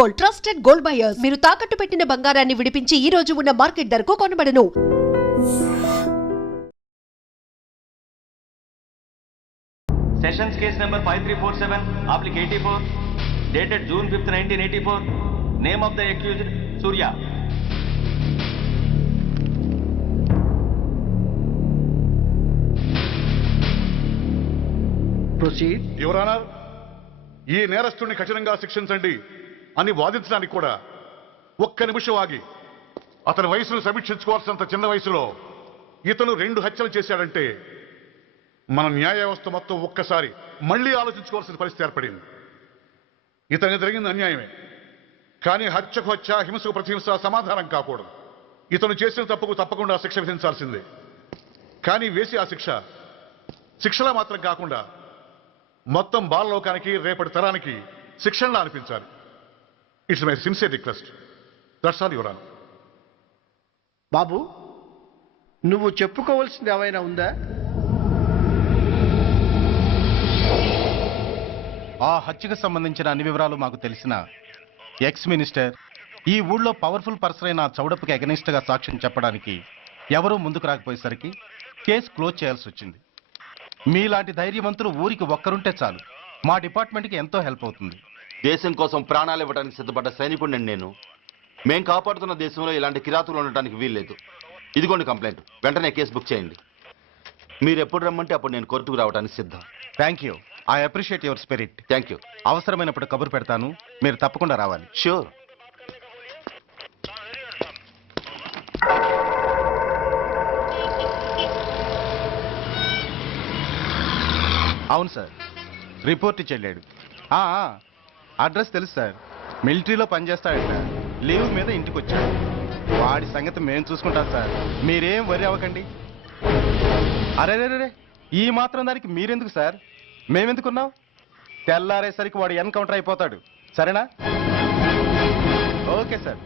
Gold, trusted gold buyers. మీరు తాకట్టు పెట్టిన బంగారాన్ని విడిపించి ఈ రోజు ఉన్న మార్కెట్ ధరకు కొనబడను. Sessions case number 5347, applic 84, dated June 5th, 1984. Name of the accused, Surya. Proceed. Your Honor, ఈ నేరస్తుడిని కఠినంగా శిక్షించండి అని వాదించడానికి కూడా ఒక్క నిమిషం ఆగి అతని వయసును సమీక్షించుకోవాల్సినంత చిన్న వయసులో ఇతను 2 హత్యలు చేశాడంటే మన న్యాయ వ్యవస్థ మొత్తం ఒక్కసారి మళ్లీ ఆలోచించుకోవాల్సిన పరిస్థితి ఏర్పడింది. ఇతనికి జరిగింది అన్యాయమే, కానీ హత్యకు హత్య, హింసకు ప్రతిహింస సమాధానం కాకూడదు. ఇతను చేసిన తప్పుకు తప్పకుండా శిక్ష విధించాల్సిందే. కానీ వేసి ఆ శిక్షలా మాత్రం కాకుండా మొత్తం బాలలోకానికి, రేపటి తరానికి శిక్షణలా అనిపించాలి. It's my sincere request. That's all your honour. బాబు, నువ్వు చెప్పుకోవాల్సింది ఏమైనా ఉందా? ఆ హత్యకు సంబంధించిన అన్ని వివరాలు మాకు తెలిసిన ఎక్స్ మినిస్టర్ ఈ ఊళ్ళో పవర్ఫుల్ పర్సన్ అయిన చౌడప్పకి అగెనిస్ట్ గా సాక్ష్యం చెప్పడానికి ఎవరూ ముందుకు రాకపోయేసరికి కేసు క్లోజ్ చేయాల్సి వచ్చింది. మీలాంటి ధైర్యవంతులు ఊరికి ఒక్కరుంటే చాలు, మా డిపార్ట్మెంట్కి ఎంతో హెల్ప్ అవుతుంది. దేశం కోసం ప్రాణాలు ఇవ్వడానికి సిద్ధపడ్డ సైనికుడిని నేను. మేం కాపాడుతున్న దేశంలో ఇలాంటి కిరాతులు ఉండటానికి వీల్లేదు. ఇదిగోండి కంప్లైంట్, వెంటనే కేసు బుక్ చేయండి. మీరు ఎప్పుడు రమ్మంటే అప్పుడు నేను కోర్టుకు రావడానికి సిద్ధం. Thank you, I appreciate your spirit. Thank you. అవసరమైనప్పుడు కబురు పెడతాను, మీరు తప్పకుండా రావాలి. షూర్. అవును సార్, రిపోర్ట్ ఇచ్చి వెళ్ళాడు. అడ్రస్ తెలుసు సార్, మిలిటరీలో పనిచేస్తాడంట. లీవ్ మీద ఇంటికి వచ్చాడు. వాడి సంగతి మేము చూసుకుంటాం సార్, మీరేం వరి అవ్వకండి. అరే ఈ మాత్రం దానికి మీరెందుకు సార్, మేమెందుకున్నాం? తెల్లారేసరికి వాడు ఎన్కౌంటర్ అయిపోతాడు. సరేనా? ఓకే సార్,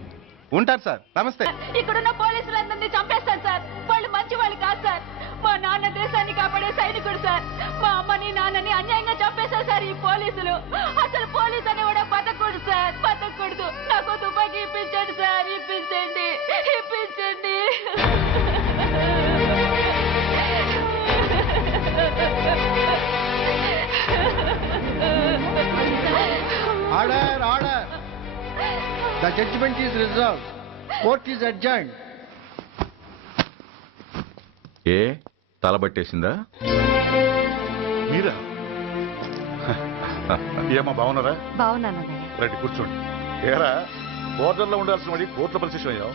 ఉంటారు సార్. నమస్తే. ఇక్కడున్న పోలీసులందరినీ చంపేస్తారు సార్. వాళ్ళు మంచి వాళ్ళు కాదు సార్. మా నాన్న దేశాన్ని కాపాడే సైనికుడు సార్. మా అమ్మని నాన్నని అన్యాయంగా చంపేశారు సార్ ఈ పోలీసులు. అసలు పోలీసు అని కూడా బతకూడదు సార్, బతకూడదు. నాకు తుపాకీ ఇప్పించండి సార్, ఇప్పించండి. Order, order. The judgment is reserved. Court is adjourned. ఏ తలబట్టేసిందా? మీరా? ఏమా బాగున్నారా? బాగున్నానన్నయ్య. రండి కూర్చోండి. ఏరా, బోర్డర్లో ఉండాల్సిన వాడి కోర్టులో పరిశీలన అయ్యావు.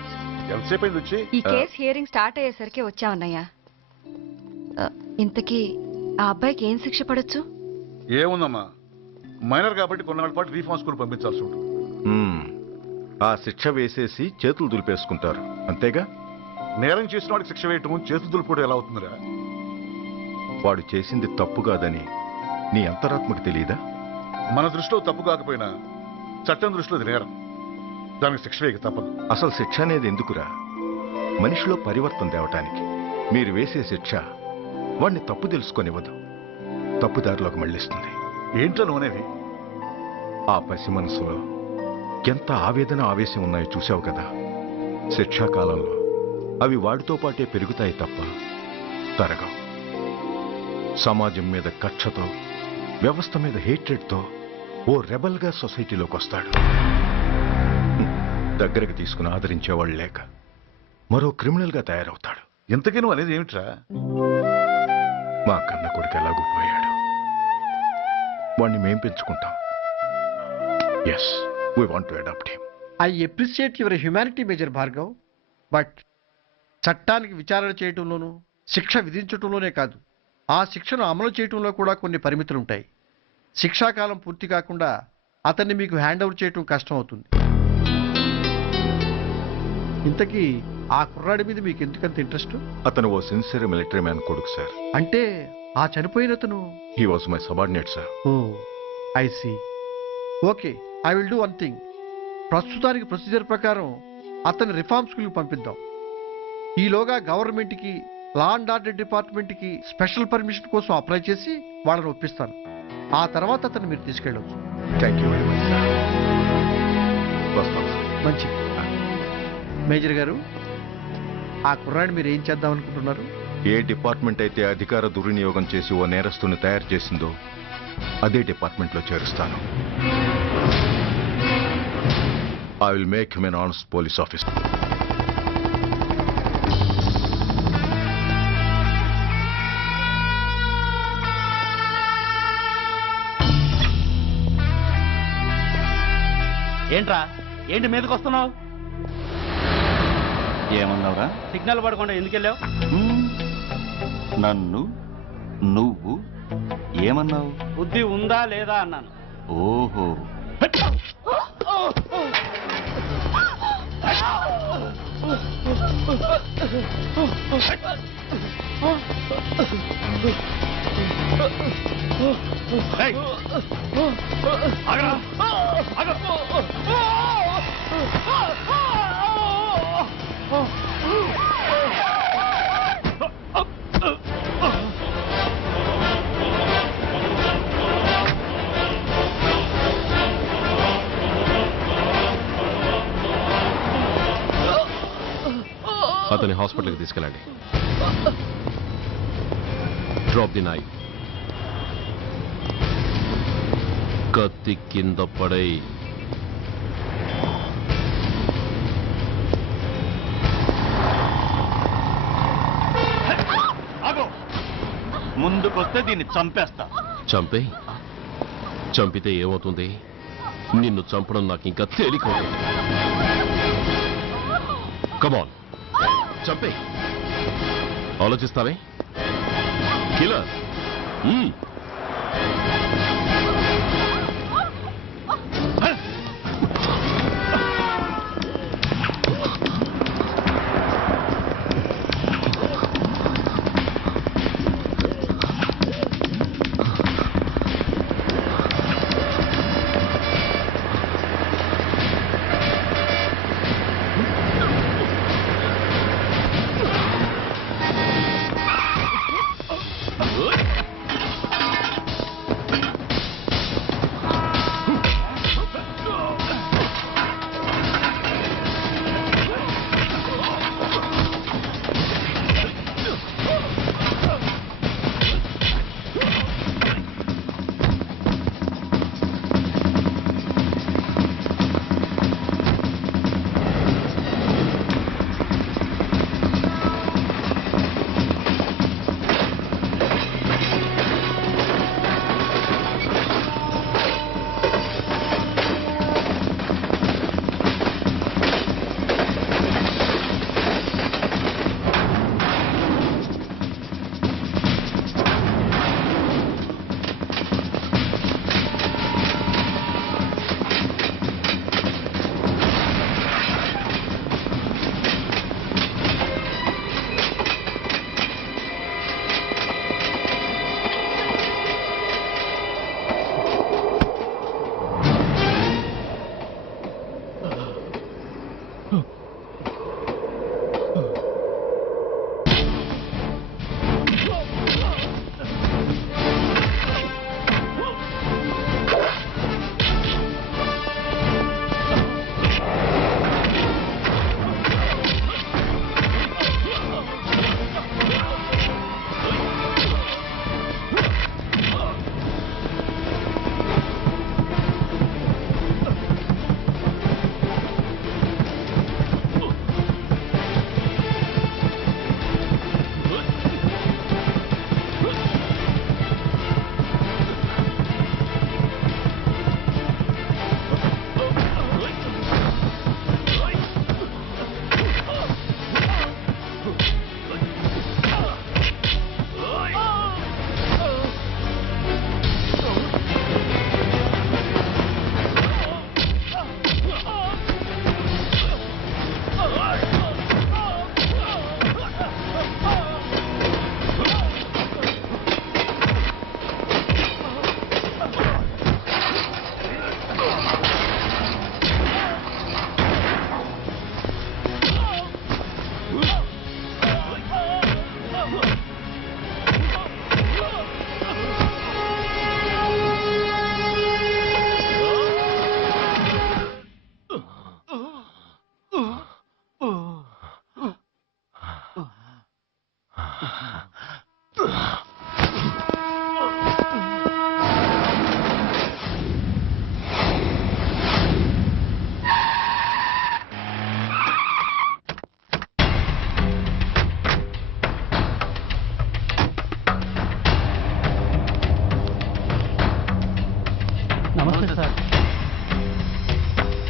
ఎంతసేపు అయింది వచ్చి? ఈ కేసు హియరింగ్ స్టార్ట్ అయ్యేసరికి వచ్చామన్నయ్య. ఇంతకీ ఆ అబ్బాయికి ఏం శిక్ష పడొచ్చు? ఏముందమ్మా, మైనర్ కాబట్టి కొన్నాళ్ళ పాటు రీఫార్మ్ స్కూల్ పంపించాల్సి ఉంటుంది. ఆ శిక్ష వేసేసి చేతులు దులిపేసుకుంటారు, అంతేగా? నేరం చేసిన వాడికి శిక్ష వేయటం, చేతులు దులుపుకోవడం ఎలా అవుతుందిరా? వాడు చేసింది తప్పు కాదని నీ అంతరాత్మకు తెలియదా? మన దృష్టిలో తప్పు కాకపోయినా చట్టం దృష్టిలో అది నేరం. దానికి శిక్ష వేయక తప్పదు. అసలు శిక్ష అనేది ఎందుకురా? మనిషిలో పరివర్తన తేవటానికి. మీరు వేసే శిక్ష వాడిని తప్పు తెలుసుకొనివ్వదు, తప్పుదారిలోకి మళ్ళిస్తుంది. ఏంటో నువ్వనేది? ఆ పసి మనసులో ఎంత ఆవేదన, ఆవేశం ఉన్నాయో చూసావు కదా. శిక్షాకాలంలో అవి వాడితో పాటే పెరుగుతాయి తప్ప తరగవు. సమాజం మీద కక్షతో, వ్యవస్థ మీద హేట్రెడ్తో ఓ రెబల్గా సొసైటీలోకి వస్తాడు. దగ్గరకు తీసుకుని ఆదరించేవాళ్ళు లేక మరో క్రిమినల్గా తయారవుతాడు. ఇంతకీ నువ్వు అనేది ఏమిట్రా? మా కన్న కొడుకు ఎలాగూ పోయాడు, వాణ్ణి మేం పెంచుకుంటాం. Yes, we want to adopt him. I appreciate your humanity, Major Bhargav. But చట్టానికి విచారణ చేయటంలోనూ, శిక్ష విధించటంలోనే కాదు, ఆ శిక్షను అమలు చేయటంలో కూడా కొన్ని పరిమితులు ఉంటాయి. శిక్షాకాలం పూర్తి కాకుండా అతన్ని మీకు హ్యాండ్ ఓవర్ చేయటం కష్టం అవుతుంది. ఇంతకీ ఆ కుర్రాడి మీద మీకు ఎందుకంత ఇంట్రెస్ట్? అతను ఓ సిన్సియర్ మిలిటరీ మ్యాన్ కొడుకు సార్. అంటే ఆ చనిపోయిన అతను? He was my subordinate sir. Oh, I see. Okay, I will do one thing. ప్రస్తుతానికి ప్రొసీజర్ ప్రకారం అతన్ని రిఫార్మ్ స్కూల్కి పంపిద్దాం. ఈలోగా గవర్నమెంట్కి, లా అండ్ ఆర్డర్ డిపార్ట్మెంట్కి స్పెషల్ పర్మిషన్ కోసం అప్లై చేసి వాళ్ళని ఒప్పిస్తాను. ఆ తర్వాత అతన్ని మీరు తీసుకెళ్ళవచ్చు. Thank you very much sir. మంచిది. మేజర్ గారు, ఆ కుర్రాడిని మీరు ఏం చేద్దాం అనుకుంటున్నారు? ఏ డిపార్ట్మెంట్ అయితే అధికార దుర్వినియోగం చేసి ఓ నేరస్తుని తయారు చేసిందో అదే డిపార్ట్మెంట్లో చేరుస్తాను. I will make him an honest police officer. ఏంట్రా, ఏంటి మీదకి వస్తున్నావు? ఏమన్నావురా? సిగ్నల్ పడకుండా ఎందుకు వెళ్ళావు? నన్ను నువ్వు ఏమన్నావు? బుద్ధి ఉందా లేదా అన్నాను. ఓహో, అతని హాస్పిటల్కి తీసుకెళ్ళండి. Drop the knife. కత్తి కింద పడై. ముందుకొస్తే దీన్ని చంపేస్తా. చంపే. చంపితే ఏమవుతుంది? నిన్ను చంపడం నాకు ఇంకా తేలికవుతుంది. కమాన్, చంపే. ఆలోచిస్తావే కిల్లర్?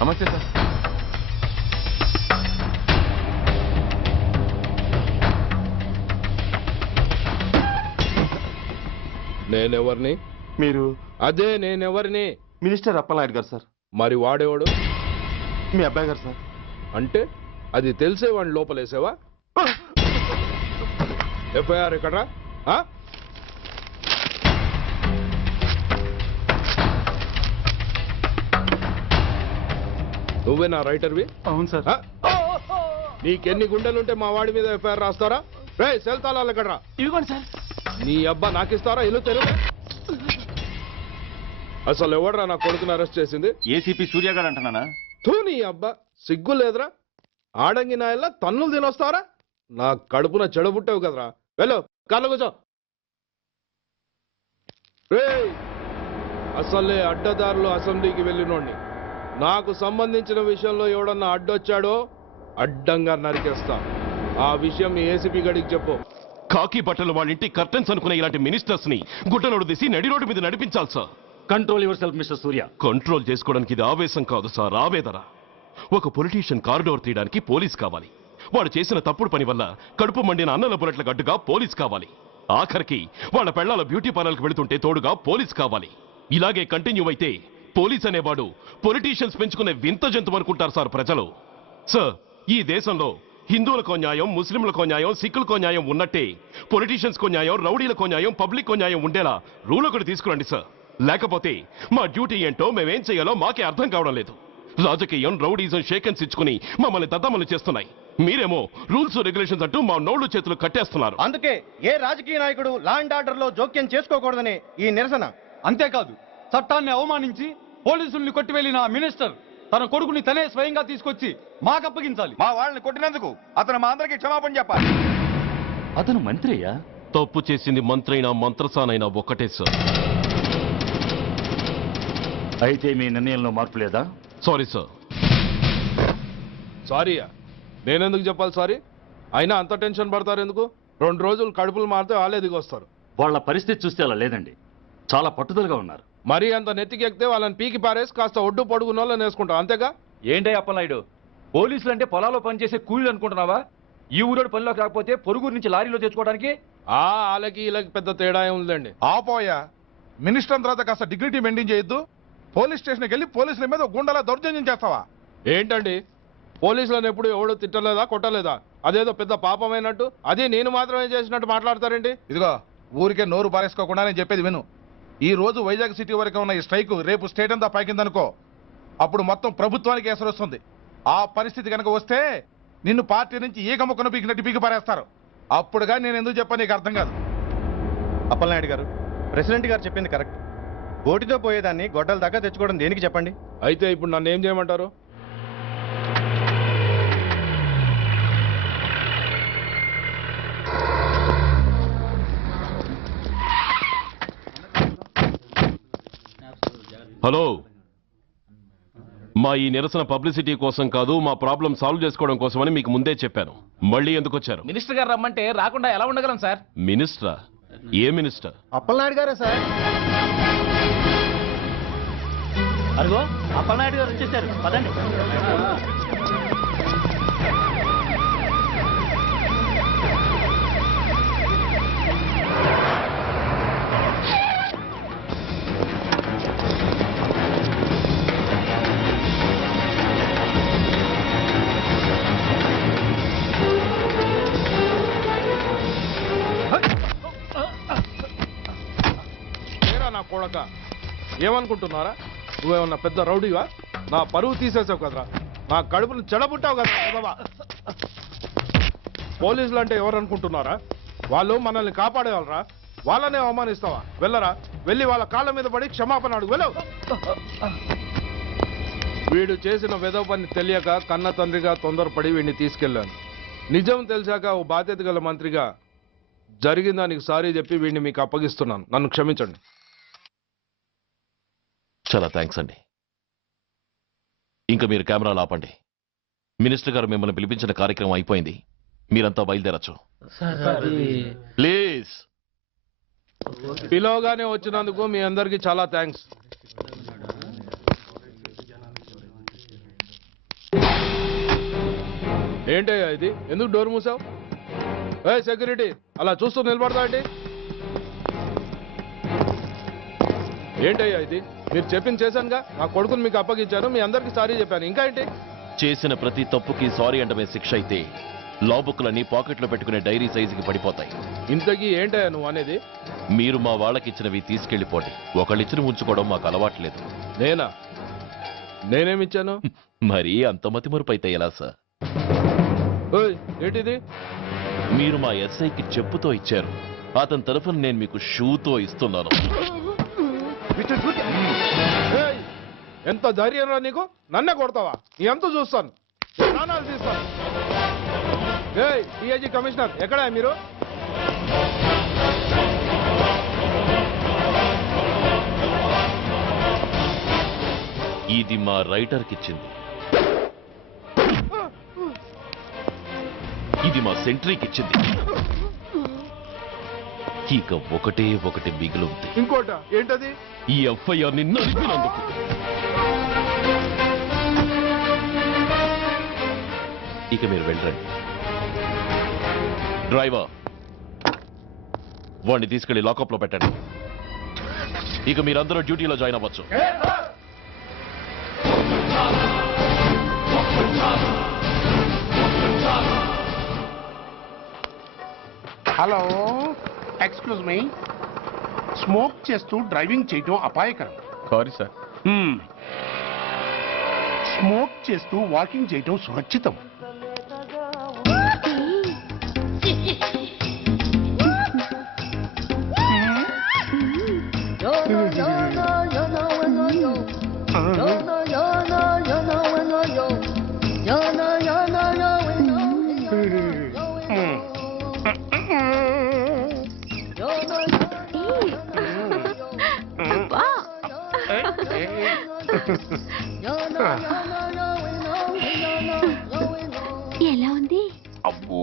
నమస్తే సార్. నేనెవరిని? మీరు అదే నేనెవరిని? మినిస్టర్ అప్పలనాయుడు గారు సార్. మరి వాడేవాడు? మీ అబ్బాయి గారు సార్. అంటే అది తెలిసే వాడిని లోపలేసావా? ఎఫ్ఐఆర్ ఎక్కడ్రా? నువ్వేనా రైటర్వి? అవును సార్. నీకెన్ని గుండెలుంటే మా వాడి మీద ఎఫ్ఐఆర్ రాస్తారా? రే సెల్ తాళాలు ఎక్కడ్రా? ఇదిగోండి సార్. నీ అబ్బా నాకిస్తారా? ఇల్లు తెరువు. అసలు ఎవడ్రా నా కొడుకుని అరెస్ట్ చేసింది? ఏసీపీ సూర్య గారు అంటున్నానా? తూ నీ అబ్బా సిగ్గు లేదురా? ఆడంగి నాయల్లా తన్నులు తినొస్తారా? నా కడుపున చెడబుట్టావు కదరా. వెళ్ళు కార్లో కూర్చో. రేయ్ అసలే అడ్డదారులు అసెంబ్లీకి వెళ్ళినోడిని. నాకు సంబంధించిన విషయంలో ఎవడన్నా అడ్డొచ్చాడో అడ్డంగా నరికేస్తా. ఆ విషయం మీ ఏసీపీ గడికి చెప్పు. కాకి బట్టలు వాళ్ళ ఇంటి కర్టెన్స్ అనుకునే ఇలాంటి మినిస్టర్స్ ని గుడ్డలోడు తీసి నడి రోడ్డు మీద నడిపించాలి sir. Control your self mister Surya. Control చేసుకోవడానికి ఇది ఆవేశం కాదు సార్, ఆవేదన. ఒక పొలిటీషియన్ కారిడోర్ తీయడానికి పోలీస్ కావాలి. వాడు చేసిన తప్పుడు పని వల్ల కడుపు మండిన అన్నల బుల్లెట్ల గడ్డుగా పోలీస్ కావాలి. ఆఖరికి వాళ్ళ పెళ్లాల బ్యూటీ పార్లర్కి వెళుతుంటే తోడుగా పోలీస్ కావాలి. ఇలాగే కంటిన్యూ అయితే పోలీస్ అనేవాడు పొలిటీషియన్స్ పెంచుకునే వింత జంతువు అనుకుంటారు సార్ ప్రజలు. సార్ ఈ దేశంలో హిందువులకో న్యాయం, ముస్లింలకో న్యాయం, సిక్కులకో న్యాయం ఉన్నట్టే పొలిటీషియన్స్కో న్యాయం, రౌడీలకో న్యాయం, పబ్లిక్కో న్యాయం ఉండేలా రూల్ ఒకటి తీసుకురండి సార్. లేకపోతే మా డ్యూటీ ఏంటో మేమేం చేయాలో మాకే అర్థం కావడం లేదు. రాజకీయం, రౌడీజం షేకెన్స్ ఇచ్చుకుని మమ్మల్ని దద్దమలు చేస్తున్నాయి. మీరేమో రూల్స్ రెగ్యులేషన్స్ అంటూ మా నోళ్లు చేతులు కట్టేస్తున్నారు. అందుకే ఏ రాజకీయ నాయకుడు లా అండ్ ఆర్డర్ లో జోక్యం చేసుకోకూడదని ఈ నిరసన. అంతేకాదు, చట్టాన్ని అవమానించి పోలీసుల్ని కొట్టివెళ్లిన మినిస్టర్ తన కొడుకుని తనే స్వయంగా తీసుకొచ్చి మాకు అప్పగించాలి. మా వాళ్ళని కొట్టినందుకు అతను మా అందరికీ క్షమాపణ చెప్పాలి. అతను మంత్రి అయ్యా. తప్పు చేసింది మంత్రైనా మంత్రసానైనా ఒక్కటే సార్. అయితే మీ నిర్ణయంలో మార్పు లేదా? Sorry sir. సారీయా? నేనెందుకు చెప్పాలి సారీ? అయినా అంత టెన్షన్ పడతారు ఎందుకు? 2 రోజులు కడుపులు మారితే వాళ్ళే దిగొస్తారు. వాళ్ళ పరిస్థితి చూస్తే అలా లేదండి, చాలా పట్టుదలగా ఉన్నారు. మరీ అంత నెత్తికెక్కితే వాళ్ళని పీకి పారేసి కాస్త ఒడ్డు పొడుగున్న వాళ్ళని వేసుకుంటాం, అంతేగా? ఏంటే అప్పలనాయుడు, పోలీసులు అంటే పొలాల్లో పనిచేసే కూలీలు అనుకుంటున్నావా? ఈ ఊరోడు పనిలోకి రాకపోతే పొరుగురు నుంచి లారీలో తెచ్చుకోవడానికి వాళ్ళకి వీళ్ళకి పెద్ద తేడా ఉందండి. ఆపోయా, మినిస్టర్ తర్వాత కాస్త డిగ్నిటీ మెయింటైన్ చేయొద్దు. పోలీస్ స్టేషన్కి వెళ్ళి పోలీసుల మీద గుండెలా దౌర్జన్యం చేస్తావా? ఏంటండి పోలీసులను ఎప్పుడు ఎవడో తిట్టలేదా, కొట్టలేదా? అదేదో పెద్ద పాపమైనట్టు అది నేను మాత్రమే చేసినట్టు మాట్లాడతారేంటి? ఇదిగో ఊరికే నోరు పారేసుకోకుండా నేను చెప్పేది విను. ఈ రోజు వైజాగ్ సిటీ వరకు ఉన్న ఈ స్ట్రైక్ రేపు స్టేట్ అంతా పైకిందనుకో, అప్పుడు మొత్తం ప్రభుత్వానికి ఎసరు వస్తుంది. ఆ పరిస్థితి కనుక వస్తే నిన్ను పార్టీ నుంచి ఈగ ముక్కను పీకినట్టు పీకి పారేస్తారు. అప్పుడుగా నేను ఎందుకు చెప్పాను నీకు అర్థం కాదు. అప్పలనాయుడు గారు, ప్రెసిడెంట్ గారు చెప్పింది కరెక్ట్. గోటితో పోయేదాన్ని గొడ్డల దాకా తెచ్చుకోవడం దేనికి చెప్పండి? అయితే ఇప్పుడు నన్ను ఏం చేయమంటారు? హలో, మా ఈ నిరసన పబ్లిసిటీ కోసం కాదు, మా ప్రాబ్లం సాల్వ్ చేసుకోవడం కోసమని మీకు ముందే చెప్పాను. మళ్ళీ ఎందుకు వచ్చారు? మినిస్టర్ గారు రమ్మంటే రాకుండా ఎలా ఉండగలం సార్? మినిస్టరా? ఏ మినిస్టర్? అప్పలనాయుడు గారే సార్. అదిగో అప్పలనాయుడు గారు వచ్చేసారు, పదండి. నా కొడక ఏమనుకుంటున్నారా? నువ్వేమన్నా పెద్ద రౌడీవా? నా పరువు తీసేసావు కదరా, నా కడుపును చెడబుట్టావు కదా. పోలీసులు అంటే ఎవరు అనుకుంటున్నారా? వాళ్ళు మనల్ని కాపాడేవాళ్ళరా? వాళ్ళనే అవమానిస్తావా? వెళ్ళరా, వెళ్ళి వాళ్ళ కాళ్ళ మీద పడి క్షమాపణ అడుగు, వెళ్ళవు. వీడు చేసిన వెధవ పని తెలియక కన్న తండ్రిగా తొందరపడి వీడిని తీసుకెళ్లాను. నిజం తెలిసాక ఓ బాధ్యత గల మంత్రిగా జరిగిన దానికి సారీ చెప్పి వీడిని మీకు అప్పగిస్తున్నాను. నన్ను క్షమించండి. చాలా థ్యాంక్స్ అండి. ఇంకా మీరు కెమెరాలు ఆపండి. మినిస్టర్ గారు మిమ్మల్ని పిలిపించిన కార్యక్రమం అయిపోయింది, మీరంతా బయలుదేరచ్చు ప్లీజ్. పిలవగానే వచ్చినందుకు మీ అందరికీ చాలా థ్యాంక్స్. ఏంటయ్యా ఇది? ఎందుకు డోర్ మూసావు? ఏ సెక్యూరిటీ, అలా చూస్తూ నిలబడతా ఏంటి? ఏంటయ్యా ఇది? మీరు చెప్పింది చేశానుగా. నా కొడుకుని మీకు అప్పగించాను, మీ అందరికి సారీ చెప్పాను. ఇంకా ఏంటి? చేసిన ప్రతి తప్పుకి సారీ అంటమే శిక్ష అయితే లా బుక్లన్నీ పాకెట్లో పెట్టుకునే డైరీ సైజుకి పడిపోతాయి. ఇంతకీ ఏంటయ్యా నువ్వు అనేది? మీరు మా వాళ్ళకిచ్చినవి తీసుకెళ్లిపోండి. ఒకళ్ళిచ్చిన ఉంచుకోవడం మాకు అలవాట్లేదు. నేనా? నేనేమిచ్చాను? మరి అంత మతిమరుపు అయితే ఎలా సార్? ఓయ్, ఏంటిది? మీరు మా ఎస్ఐకి చెప్పుతో ఇచ్చారు. అతని తరఫున నేను మీకు షూతో ఇస్తున్నాను. ఏయ్, ఎంత ధైర్యం రా నీకు? నన్నే కొడతావా? ఎంత చూస్తాను, ప్రాణాలు తీస్తాను. ఏయ్, డిఐజీ కమిషనర్ ఎక్కడా మీరు? ఇది మా రైటర్కి ఇచ్చింది. ఇది మా సెంట్రీకి ఇచ్చింది. ఇక ఒకటే ఒకటి మిగిలి ఉంది. ఇంకోట ఏంటది? ఈ ఎఫ్ఐఆర్ ని నడిపినందుకు. ఇక మీరు వెళ్ళండి. డ్రైవర్, వాడిని తీసుకెళ్లి లాకప్ లో పెట్టండి. ఇక మీరందరూ డ్యూటీలో జాయిన్ అవ్వచ్చు. Hello, excuse me. స్మోక్ చేస్తూ డ్రైవింగ్ చేయటం అపాయకరం. Sorry sir. స్మోక్ చేస్తూ వాకింగ్ చేయటం సురక్షితం. ఎలా ఉంది? అబ్బో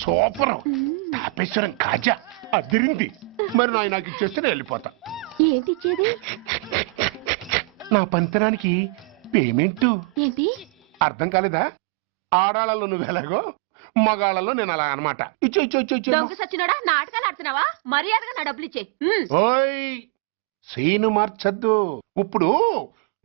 సూపర్. తాపేశ్వరం కాజా అదిరింది. మరి నాకు ఇచ్చేస్తే నేను వెళ్ళిపోతా. ఏంటి ఇచ్చేది? నా పంతనానికి పేమెంట్. ఏంటి అర్థం కాలేదా? ఆడాళ్ళలో నువ్వు ఎలాగో, మగాళ్ళలో నేను అలా అనమాట. ఇచ్చో ఇచ్చో ఇచ్చో ఇచ్చో. దొంగ సచ్చినోడా, నాటకాలు ఆడుతున్నావా? మర్యాదగా నా డబ్బులు ఇచ్చే. ఓయ్, సీను మార్చద్దు. ఇప్పుడు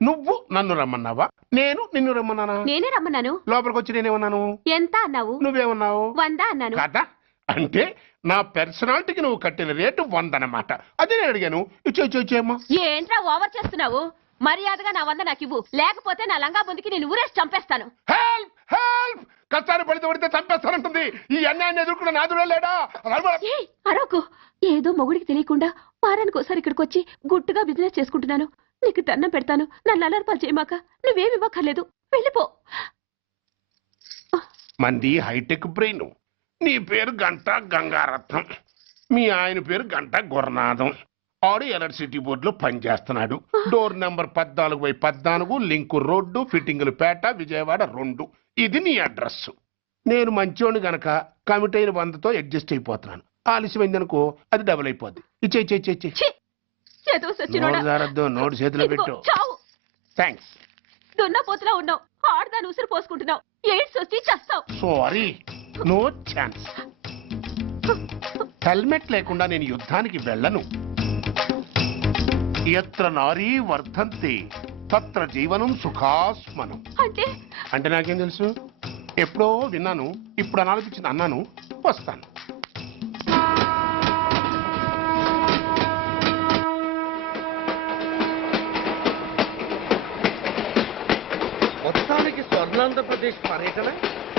నువ్వు నన్ను రమ్మన్నావా, నేను నిన్ను రమ్మన్నానా? నేనే రమ్మన్నాను. లోపలికి వచ్చి నేనేమన్నాను? ఎంత అన్నావు? నువ్వేమన్నావు? 100 అన్నాను. కదా, అంటే నా పర్సనాలిటీకి నువ్వు కట్టిన రేటు 100 అన్నమాట. అదే నేను అడిగాను. ఇచ్చో ఇచ్చో ఇచ్చేమ్మా. ఏంట్రా ఓవర్ చేస్తున్నావు? మర్యాదగా నా 100 నాకు ఇవ్వు, లేకపోతే నా లంగా బొందికి నేను ఊరేసి చంపేస్తాను. Help help. కష్టాలు పడితే చంపేస్తానంటుంది. ఈ అన్యాయాన్ని ఎదుర్కొన్న నాదుడే లేడా? అరవకు. ఏదో మొగుడికి తెలియకుండా వారానికి ఒకసారి ఇక్కడికి వచ్చి గుట్టుగా బిజినెస్ చేసుకుంటున్నాను. నీకు దండం పెడతాను, నన్ను అలర్పాలు చేయమాక. నువ్వేమి ఇవ్వక్కర్లేదు, వెళ్ళిపో. మంది హైటెక్ బ్రెయిన్. నీ పేరు గంట గంగారత్నం, మీ ఆయన పేరు గంట గురునాథం. ఆడు ఎలక్ట్రిసిటీ బోర్డులో పనిచేస్తున్నాడు. డోర్ నెంబర్ 14/14, లింకు రోడ్డు, ఫిట్టింగులు పేట, విజయవాడ 2. ఇది నీ అడ్రస్. నేను మంచోని గనక కమిట్ అయిన 100తో అడ్జస్ట్ అయిపోతున్నాను. ఆలస్యమైందనుకో అది డబుల్ అయిపోద్ది. ఇచ్చే నోటు చేతిలో పెట్టు. థ్యాంక్స్. దున్నపోతులా ఉన్నావు, ఆడదాని ఉసురు పోసుకుంటున్నావు. ఎయిడ్స్ వచ్చి చస్తావు. Sorry, no chance. హెల్మెట్ లేకుండా నేను యుద్ధానికి వెళ్ళను. ఎత్ర నారీ వర్ధంతి తత్ర జీవనం సుఖాస్మనం. అంటే నాకేం తెలుసు? ఎప్పుడో విన్నాను, ఇప్పుడు అనాలనిపించింది అన్నాను. వస్తాను. మొత్తానికి స్వర్ణాంధ్రప్రదేశ్ పర్యటన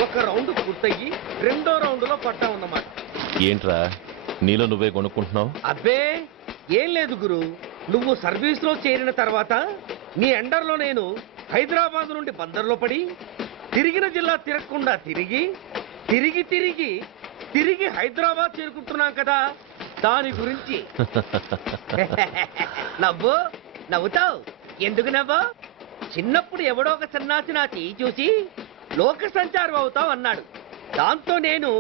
ఒక రౌండ్ పూర్తయ్యి 2వ రౌండ్లో పడ్డా ఉన్నమాట. ఏంట్రా నీలో నువ్వే కొనుక్కుంటున్నావు? అబ్బే ఏం లేదు గురు. నువ్వు సర్వీస్ లో చేరిన తర్వాత నీ అండర్లో నేను హైదరాబాద్ నుండి బందర్లో పడి తిరిగిన జిల్లా తిరగకుండా తిరిగి తిరిగి తిరిగి తిరిగి హైదరాబాద్ చేరుకుంటున్నాం కదా, దాని గురించి. నవ్వుతావు ఎందుకు నవ్వు? చిన్నప్పుడు ఎవడో ఒక సన్నాసి నా చెయ్యి చూసి లోక సంచారం అవుతావు అన్నాడు. దాంతో నేను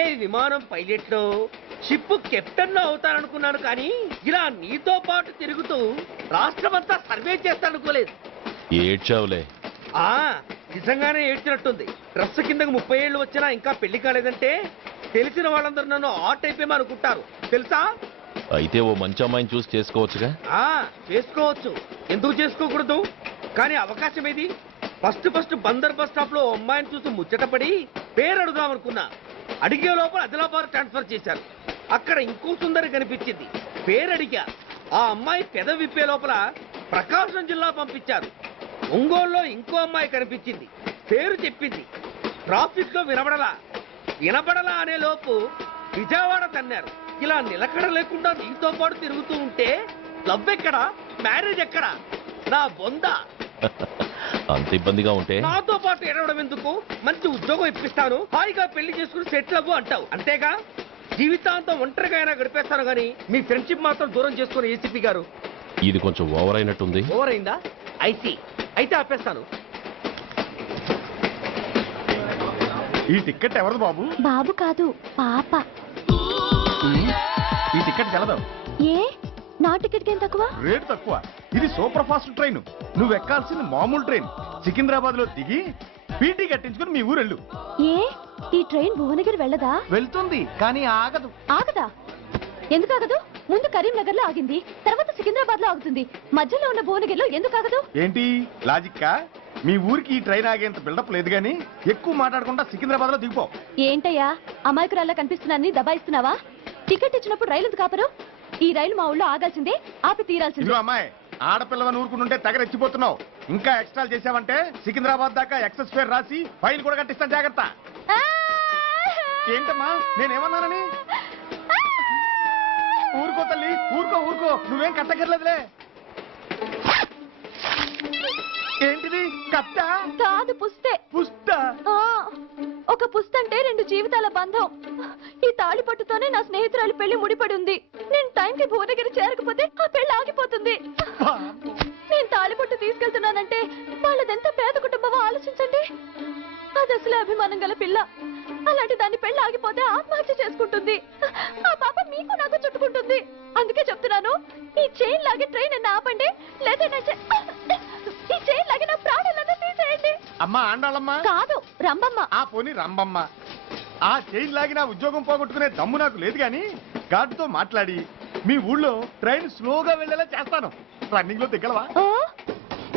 ఏ విమానం పైలట్లో షిప్ కెప్టెన్ అవుతాననుకున్నాను. కానీ ఇలా నీతో పాటు తిరుగుతూ రాష్ట్రమంతా సర్వే చేస్తానుకోలేదు. ఏడ్చావులే. నిజంగానే ఏడ్చినట్టుంది. డ్రెస్ కిందకు 30 ఏళ్ళు వచ్చినా ఇంకా పెళ్లి కాలేదంటే తెలిసిన వాళ్ళందరూ నన్ను ఆట్ అయిపోయి అనుకుంటారు తెలుసా. అయితే ఓ మంచి అమ్మాయిని చూసి చేసుకోవచ్చుగా. చేసుకోవచ్చు, ఎందుకు చేసుకోకూడదు? కానీ అవకాశం ఏది? ఫస్ట్ బందర్ బస్ స్టాప్ లో అమ్మాయిని చూసి ముచ్చటపడి పేరు అడుగుదామనుకున్నా. అడిగే లోపల ఆదిలాబాద్ ట్రాన్స్ఫర్ చేశారు. అక్కడ ఇంకో సుందరి కనిపించింది, పేరు అడిగా. ఆ అమ్మాయి పెద విప్పే లోపల ప్రకాశం జిల్లా పంపించారు. ఒంగోలులో ఇంకో అమ్మాయి కనిపించింది, పేరు చెప్పింది. ట్రాఫిక్ లో వినబడలా అనే లోపు విజయవాడ తన్నారు. ఇలా నిలకడ లేకుండా నీతో పాటు తిరుగుతూ ఉంటే లవ్ ఎక్కడా, మ్యారేజ్ ఎక్కడా? నా బొంద. అంత ఇబ్బందిగా ఉంటే నాతో పాటు ఎడవడం ఎందుకు? మంచి ఉద్యోగం ఇప్పిస్తాను, హాయిగా పెళ్లి చేసుకుని సెటిల్ అవ్వు అంటావు అంతేగా. జీవితాంతం ఒంటరిగా అయినా గడిపేస్తాను గానీ మీ ఫ్రెండ్షిప్ మాత్రం దూరం చేసుకుని ఏసీపీ గారు. ఇది కొంచెం ఓవర్ అయినట్టుంది. ఓవర్ అయిందా? అయితే ఆపేస్తాను. ఈ టికెట్ ఎవరిది బాబు? బాబు కాదు, పాప. ఈ టికెట్ గలదు. ఏ నా టికెట్ ఏం తక్కువ? రేటు తక్కువ. ఇది సూపర్ ఫాస్ట్ ట్రైన్. నువ్వు ఎక్కాల్సింది మామూలు ట్రైన్. సికింద్రాబాద్ లో దిగి పీటీ కట్టించుకుని మీ ఊరెళ్ళు. ఏ ఈ ట్రైన్ భువనగిరి వెళ్ళదా? వెళ్తుంది కానీ ఆగదు. ఆగదా? ఎందుకు ఆగదు? ముందు కరీంనగర్ లో ఆగింది, తర్వాత సికింద్రాబాద్ లో ఆగుతుంది. మధ్యలో ఉన్న భువనగిరిలో ఎందుకు ఆగదు? ఏంటి లాజిక్కా? మీ ఊరికి ఈ ట్రైన్ ఆగేంత బిల్డప్ లేదు గానీ ఎక్కువ మాట్లాడకుండా సికింద్రాబాద్ లో దిగిపో. ఏంటయ్యా అమాయకురాల్లా కనిపిస్తున్నానని దబాయిస్తున్నావా? టికెట్ ఇచ్చినప్పుడు రైలు ఎందుకు ఆపరు? ఈ రైలు మా ఊళ్ళో ఆగాల్సిందే, ఆపి తీరాల్సిందే. అమ్మాయి ఆడపిల్లగా ఊరుకుంటుంటే తెగరెచ్చిపోతున్నావు. ఇంకా ఎక్స్ట్రా చేసావంటే సికింద్రాబాద్ దాకా ఎక్సెస్ ఫేర్ రాసి ఫైన్ కూడా కట్టిస్తాను, జాగ్రత్త. ఏంటమ్మా నేనేమన్నానని? ఊరుకో తల్లి, ఊరుకో, నువ్వేం కట్టగర్లేదులే. ఏంటిది? కట్ట కాదు, పుస్తే. పుస్త? ఒక పుస్తంటే 2 జీవితాల బంధం. ఈ తాళి పట్టుతోనే నా స్నేహితురాలి పెళ్లి ముడిపడి ఉంది. నేను టైంకి భువనగిరి చేరకపోతే ఆ పెళ్లి ఆగిపోతుంది. నేను తాళి పట్టు తీసుకెళ్తున్నానంటే వాళ్ళదెంత పేద కుటుంబమో ఆలోచించండి. అది అసలు అభిమానం గల పిల్ల. అలాంటి దాని పెళ్లి ఆగిపోతే ఆత్మహత్య చేసుకుంటుంది. ఆ పాప మీకు నాకు చుట్టుకుంటుంది. అందుకే చెప్తున్నాను, ఈ చైన్ లాగే ట్రైన్ అన్న ఆపండి, లేదా ఈ చైన్ లాగే నా ప్రాణాలను తీసేయండి. అమ్మా ఆండాళ్ళమ్మ కాదు, రంబమ్మ. ఆ పోని రంబమ్మ. ఆ చైన్ లాగి నా ఉద్యోగం పోగొట్టుకునే దమ్ము నాకు లేదు గాని గార్డుతో మాట్లాడి మీ ఊళ్ళో ట్రైన్ స్లోగా వెళ్ళేలా చేస్తాను. రన్నింగ్ లో దిగలవా?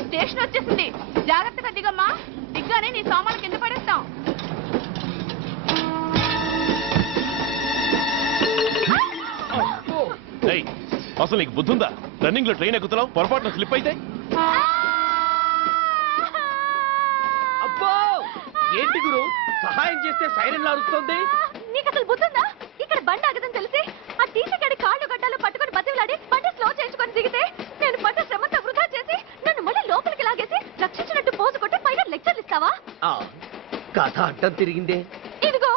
స్టేషన్ వచ్చేసింది, జాగ్రత్తగా దిగమ్మా. దిగ్గానే నీ సామాన్లు కింద పడేస్తాం. అసలు నీకు బుద్ధుందా? రన్నింగ్ లో ట్రైన్ ఎక్కుతున్నావు, పొరపాటున స్లిప్ అయితే? అబ్బో ఏంటి గురు, సహాయం చేస్తే సైరన్ లాడుతుంది. నీకు అసలు బుద్ధుందా? ఇక్కడ బండి ఆగదని తెలిసి ఆ టీసీగాడి కాళ్ళు గడ్డలు పట్టుకొని బతిలాడి బండి స్లో చేయించుకొని దిగితే నేను పడ్డ శ్రమంతా వృధా చేసి నన్ను మళ్ళీ లోపలికి లాగేసి రక్షించినట్టు పోసు కొట్టి పైగా లెక్చర్లు ఇస్తావా? కథ అడ్డం తిరిగిందే. ఇదిగో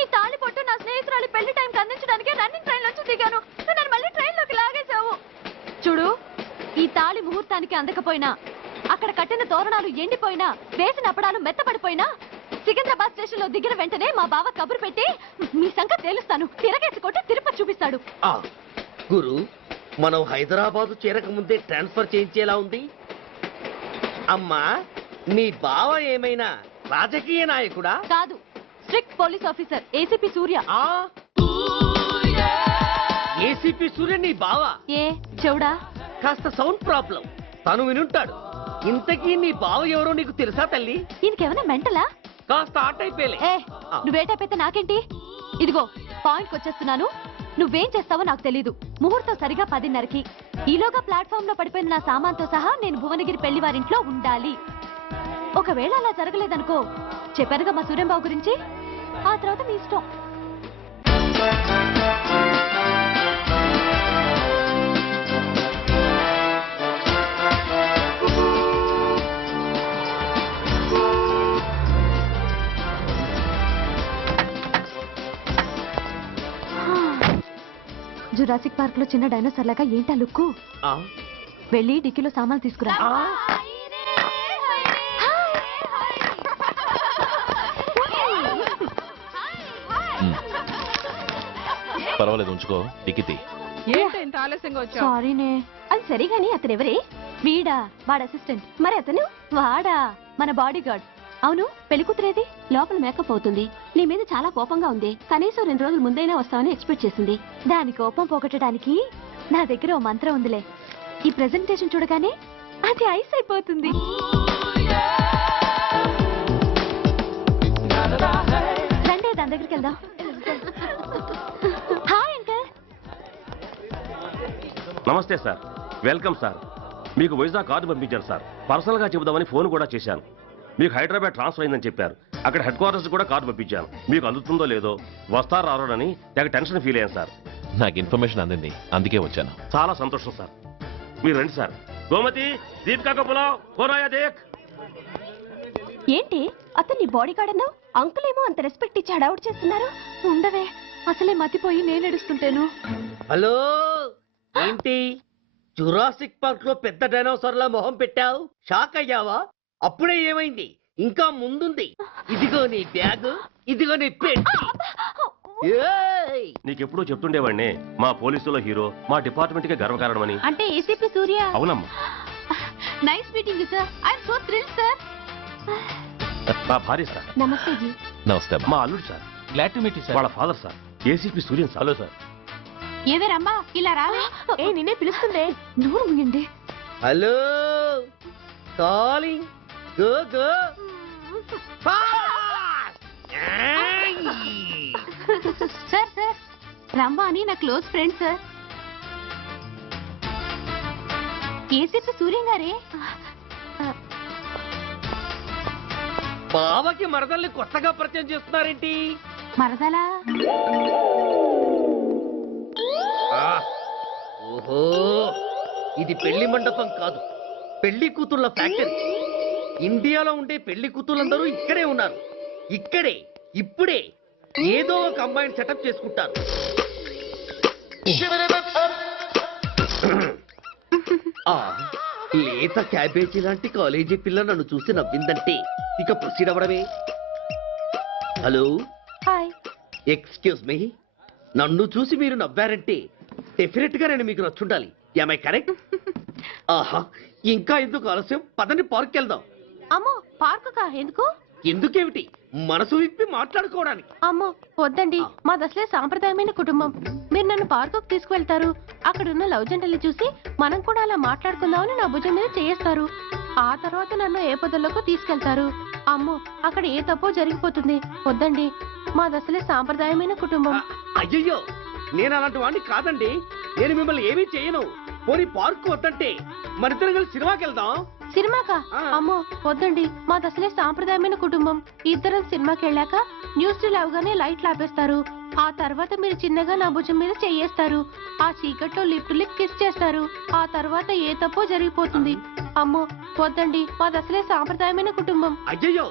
ఈ తాళి పొట్టు నా స్నేహితురాలి పెళ్లి టైంకి అందించడానికి రన్నింగ్ ట్రైన్ నుంచి దిగాను. నన్ను మళ్ళీ ట్రైన్ లోకి లాగేశావు. చూడు, ఈ తాళి ముహూర్తానికి అందకపోయినా, అక్కడ కట్టిన తోరణాలు ఎండిపోయినా, వేసిన అప్పడాలు మెత్తపడిపోయినా, సికింద్రాబాద్ స్టేషన్ లో దిగిన వెంటనే మా బావ కబురు పెట్టి మీ సంగతి తేలుస్తాను, తిరగేసి కొట్టి తిరుపతి చూపిస్తాడు. గురు, మనం హైదరాబాద్ చేరక ముందే ట్రాన్స్ఫర్ చేయించేలా ఉంది. అమ్మా, నీ బావ ఏమైనా రాజకీయ నాయకుడా? కాదు, స్ట్రిక్ట్ పోలీస్ ఆఫీసర్, ఏసీపీ సూర్య. ఏసీపీ సూర్య నీ బావ? ఏ చెవుడా? కాస్త సౌండ్ ప్రాబ్లం, తను వినుంటాడు. ఇంతకీ నీ బావ ఎవరో నీకు తెలుసా తల్లి? ఈయనకేమైనా మెంటలా? కాస్త ఆటైపోయలే. నువ్వేటైపోతే నాకేంటి? ఇదిగో పాయింట్కి వచ్చేస్తున్నాను. నువ్వేం చేస్తావో నాకు తెలీదు. ముహూర్తం సరిగా 10:30కి. ఈలోగా ప్లాట్ఫామ్ లో పడిపోయిన నా సామాన్తో సహా నేను భువనగిరి పెళ్లి వారింట్లో ఉండాలి. ఒకవేళ అలా జరగలేదనుకో, చెప్పానుగా మా సూర్యంబాబు గురించి, ఆ తర్వాత మీ ఇష్టం. జురాసిక్ పార్క్ లో చిన్న డైనోసార్ లాగా ఏంటా లుక్కు? వెళ్ళి డిక్కీలో సామాన్లు తీసుకురా. పర్వాలేదు, ఉంచుకో. టికెట్ ఏంటి ఇంత ఆలస్యంగా వచ్చావు? సారీనే. అది సరిగాని అతను ఎవరే? వీడా, వాడు అసిస్టెంట్. మరి అతను వాడా, మన బాడీ గార్డ్. అవును పెళ్లి కూతురేది? లోపల మేకప్ అవుతుంది. నీ మీద చాలా కోపంగా ఉంది. కనీసం 2 రోజుల ముందైనా వస్తామని ఎక్స్పెక్ట్ చేసింది. దాని కోపం పోగొట్టడానికి నా దగ్గర ఓ మంత్రం ఉందిలే. ఈ ప్రెజెంటేషన్ చూడగానే అది ఐస్ అయిపోతుంది. రండి దాని దగ్గరికి వెళ్దాం. Hi uncle. నమస్తే సార్, వెల్కమ్ సార్. మీకు వైజాగ్ కార్డు పంపించారు సార్. పర్సనల్గా చెబుదామని ఫోన్ కూడా చేశాను. మీకు హైదరాబాద్ ట్రాన్స్ఫర్ అయిందని చెప్పారు. అక్కడ హెడ్ క్వార్టర్స్ కూడా కార్డు పంపించాను. మీకు అందుతుందో లేదో, వస్తారో రారోనని తెగ టెన్షన్ ఫీల్ అయ్యాను సార్. నాకు ఇన్ఫర్మేషన్ అందింది, అందుకే వచ్చాను. చాలా సంతోషం సార్. మీరు రండి సార్. గోమతి, దీపికా కపులావ్, కోరాయా దేక్. ఏంటి అతను నీ బాడీ గార్డ్ అన్నావు? అంకుల్ ఏమో అంత రెస్పెక్ట్ ఇచ్చి హడావుడు చేస్తున్నారు. ఉండవే, అసలే మతిపోయి నేను ఎడుస్తుంటాను. హలో, ఏంటి జురాసిక్ పార్క్ లో పెద్ద డైనోసార్ లా మొహం పెట్టావు? షాక్ అయ్యావా? అప్పుడే ఏమైంది? ఇంకా ముందుంది. ఇదిగో నీ బ్యాగ్, ఇదిగో నీ పెట్టి. నీకెప్పుడూ చెప్తుండేవాడిని, మా పోలీసులో హీరో, మా డిపార్ట్మెంట్ కే గర్వకారణమని. అంటే ఏసీపీ సూర్య. అవునమ్మా. Nice meeting sir. I'm so thrilled sir. మా భార్య సార్. నమస్తే జీ. నమస్తే. మా అల్లుడు sir. Glad to meet you sir. వాళ్ళ father sir, ACP Suryan sir. Hello sir. ఏవే రమ్మా, ఇలా రావే. ఏ నిన్నే పిలుస్తుందే. నోరు మూయండి. Hello, calling. Go go. Sir sir, రమ్మా అని నా close friend sir. ACP Suryam గారే. బావకి మరదల్ని కొత్తగా పరిచయం చేస్తున్నారేంటి? మరదలా? ఓహో, ఇది పెళ్లి మండపం కాదు, పెళ్లి కూతుళ్ళ ఫ్యాక్టరీ. ఇండియాలో ఉండే పెళ్లి కూతుళ్ళందరూ ఇక్కడే ఉన్నారు. ఇక్కడే ఇప్పుడే ఏదో ఒక అమ్మాయిని సెటప్ చేసుకుంటారు. ఆ లేత క్యాబేజీ లాంటి కాలేజీ పిల్ల నన్ను చూసి నవ్విందంటే ఇక ప్రొసీడ్ అవ్వడమే. Hello, hi. ఎక్స్క్యూజ్ మీ, నన్ను చూసి మీరు నవ్వారంటే డెఫినెట్ గా నేను మీకు నచ్చుండాలి. Am I correct? ఆహా, ఇంకా ఎందుకు ఆలస్యం? పదండి పార్క్ వెళ్దాం. అమ్మో, పార్కు కా? ఎందుకు? ఎందుకేమిటి, మనసు విప్పి మాట్లాడుకోవడానికి. అమ్మో వద్దండి, మాది అసలే సాంప్రదాయమైన కుటుంబం. మీరు నన్ను పార్కుకు తీసుకువెళ్తారు, అక్కడున్న లవ్ జంటలు చూసి మనం కూడా అలా మాట్లాడుకుందామని నా భుజం మీద చేస్తారు. ఆ తర్వాత నన్ను ఏ పొదల్లోకి తీసుకెళ్తారు. అమ్మో, అక్కడ ఏ తప్పో జరిగిపోతుంది. వద్దండి, మాది అసలే సాంప్రదాయమైన కుటుంబం. అయ్యయ్యో, నేను అలాంటి వాడిని కాదండి. నేను మిమ్మల్ని ఏమీ చేయను. పోనీ పార్క్ వద్దంటే మరిద్దరం కలిసి సినిమాకి వెళ్దాం. సినిమాకా? అమ్మో వద్దండి, మాది అసలే సాంప్రదాయమైన కుటుంబం. ఇద్దరం సినిమాకి వెళ్ళాక న్యూస్ అవగానే లైట్లు ఆపేస్తారు. ఆ తర్వాత మీరు చిన్నగా నా భుజం మీద చెయ్యేస్తారు. ఆ చీకట్లో లిప్ టు లిప్ కిస్ చేస్తారు. ఆ తర్వాత ఏ తప్పో జరిగిపోతుంది. అమ్మో వద్దండి, మాది అసలే సాంప్రదాయమైన కుటుంబం. అయ్యయ్యో,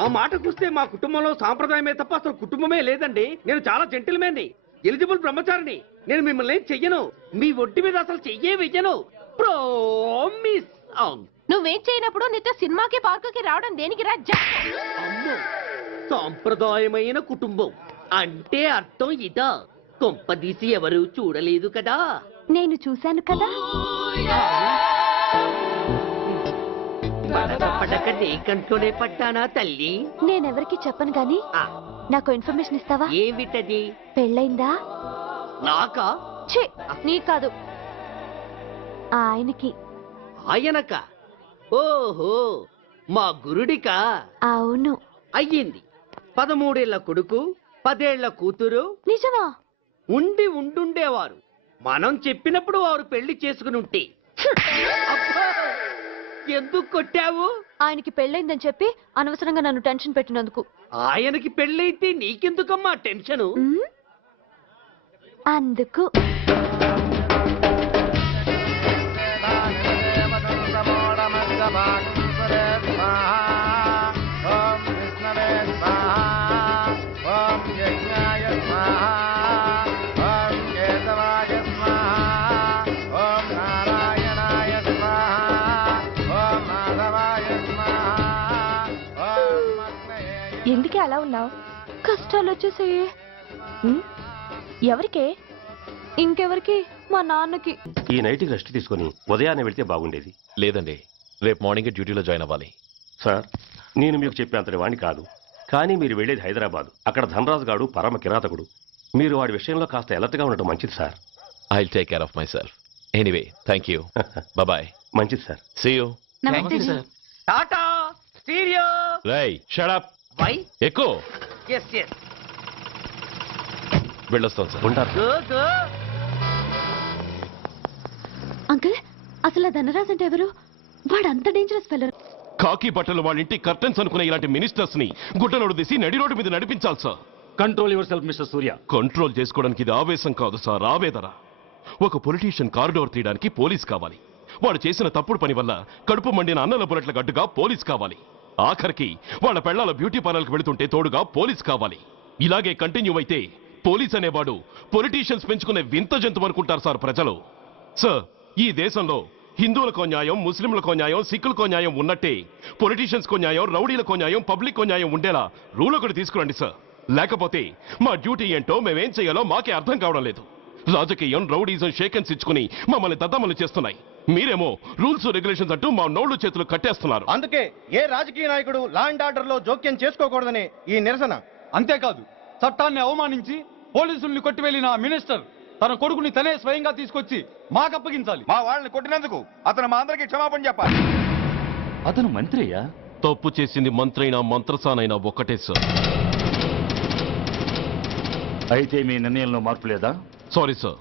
ఆ మాటకొస్తే మా కుటుంబంలో సాంప్రదాయమే తప్ప అసలు కుటుంబమే లేదండి. నేను చాలా జెంటిల్మెన్ని, ఎలిజిబుల్ బ్రహ్మచారిని. నేను మిమ్మల్ని ఏం చెయ్యను. మీ ఒంటి మీద అసలు చెయ్యే వెయ్యను. ప్రామిస్. నువ్వేం చేయనప్పుడు నీతో సినిమాకి పార్కుకి రావడం దేనికి రాజ్జా? అమ్మో, సాంప్రదాయమైన కుటుంబం అంటే అర్థం ఇదా? కొంపదీసి ఎవరు చూడలేదు కదా? నేను చూశాను కదా. పడక నీ కంట్లోనే పడ్డానా తల్లి? నేనెవరికి చెప్పను గాని నాకు ఇన్ఫర్మేషన్ ఇస్తావా? ఏమిటది? పెళ్ళైందా? నాకా? ఛీ, నీ కాదు, ఆయనకి. ఆయనక? ఓహో, మా గురుడికా? అవును. అయ్యింది. 13 ఏళ్ల కొడుకు, 10 ఏళ్ల కూతురు. నిజమా? ఉండి ఉండుండేవారు. మనం చెప్పినప్పుడు వారు పెళ్లి చేసుకుని ఉంటే. అబ్బా, ఎందుకు కొట్టావు? ఆయనకి పెళ్ళైందని చెప్పి అనవసరంగా నన్ను టెన్షన్ పెట్టినందుకు. ఆయనకి పెళ్ళైతే నీకెందుకమ్మా టెన్షను? అందుకు. ఎందుకే అలా ఉన్నావు? కష్టాలు వచ్చేసాయి. ఎవరికే? ఇంకెవరికి? మా నాన్నకి. ఈ నైట్ రెస్ట్ తీసుకొని ఉదయాన్నే వెళ్తే బాగుండేది. లేదండి, రేపు మార్నింగ్ డ్యూటీలో జాయిన్ అవ్వాలి. సార్, నేను మీకు చెప్పేంతటి వాణ్ణి కాదు, కానీ మీరు వెళ్ళేది హైదరాబాద్. అక్కడ ధనరాజు గాడు పరమ కిరాతకుడు. మీరు వాడి విషయంలో కాస్త అలర్ట్గా ఉండటం మంచిది sir. I take care of myself. Anyway thank you. Bye. మంచిది సార్. See you. నమస్తే సార్. Tata stereo. రేయ్ షట్ అప్. వై? ఎక్కు. Yes yes. వెళ్ళొస్తాం సార్. ఉంటారు. Go go. అంకుల్, అసలు ఆ ధనరాజ్ అంటే ఎవరు? వాడు అంత డేంజరస్ ఫెల్లర్. కాకి బట్టలు వాళ్ళ ఇంటి కర్టెన్స్ అనుకునే ఇలాంటి మినిస్టర్స్ ని గుడ్డనోడు తీసి నడి రోడ్డు మీద నడిపించాలి sir. Control your self mister Surya. Control చేసుకోవడానికి ఇది ఆవేశం కాదు సార్, ఆవేదన. ఒక పొలిటీషియన్ కారిడోర్ తీయడానికి పోలీస్ కావాలి. వాడు చేసిన తప్పుడు పని వల్ల కడుపు మండిన అన్నల బుల్లెట్ల గడ్డుగా పోలీస్ కావాలి. ఆఖరికి వాళ్ళ పెళ్లాల బ్యూటీ పార్లర్కి వెళుతుంటే తోడుగా పోలీస్ కావాలి. ఇలాగే కంటిన్యూ అయితే పోలీస్ అనేవాడు పొలిటీషియన్స్ పెంచుకునే వింత జంతువు అనుకుంటారు సార్ ప్రజలు. సార్, ఈ దేశంలో హిందువులకో న్యాయం, ముస్లింలకో న్యాయం, సిక్కులకో న్యాయం ఉన్నట్టే పొలిటీషియన్స్కో న్యాయం, రౌడీలకో న్యాయం, పబ్లిక్కో న్యాయం ఉండేలా రూల్ ఒకటి తీసుకురండి సార్. లేకపోతే మా డ్యూటీ ఏంటో మేమేం చేయాలో మాకే అర్థం కావడం లేదు. రాజకీయం, రౌడీజం షేకెన్స్ ఇచ్చుకుని మమ్మల్ని దద్దమలు చేస్తున్నాయి. మీరేమో రూల్స్ రెగ్యులేషన్స్ అంటూ మా నోళ్లు చేతులు కట్టేస్తున్నారు. అందుకే ఏ రాజకీయ నాయకుడు లా అండ్ ఆర్డర్ లో జోక్యం చేసుకోకూడదని ఈ నిరసన. అంతేకాదు, చట్టాన్ని అవమానించి పోలీసుల్ని కొట్టివెళ్లిన మినిస్టర్ తన కొడుకుని తనే స్వయంగా తీసుకొచ్చి మాకు అప్పగించాలి. మా వాళ్ళని కొట్టినందుకు అతను మా అందరికి క్షమాపణ చెప్పాలి. అతను మంత్రి అయ్యా. తప్పు చేసింది మంత్రైనా మంత్రసానైనా ఒక్కటే సార్. అయితే మీ నిర్ణయంలో మార్పు లేదా? Sorry sir,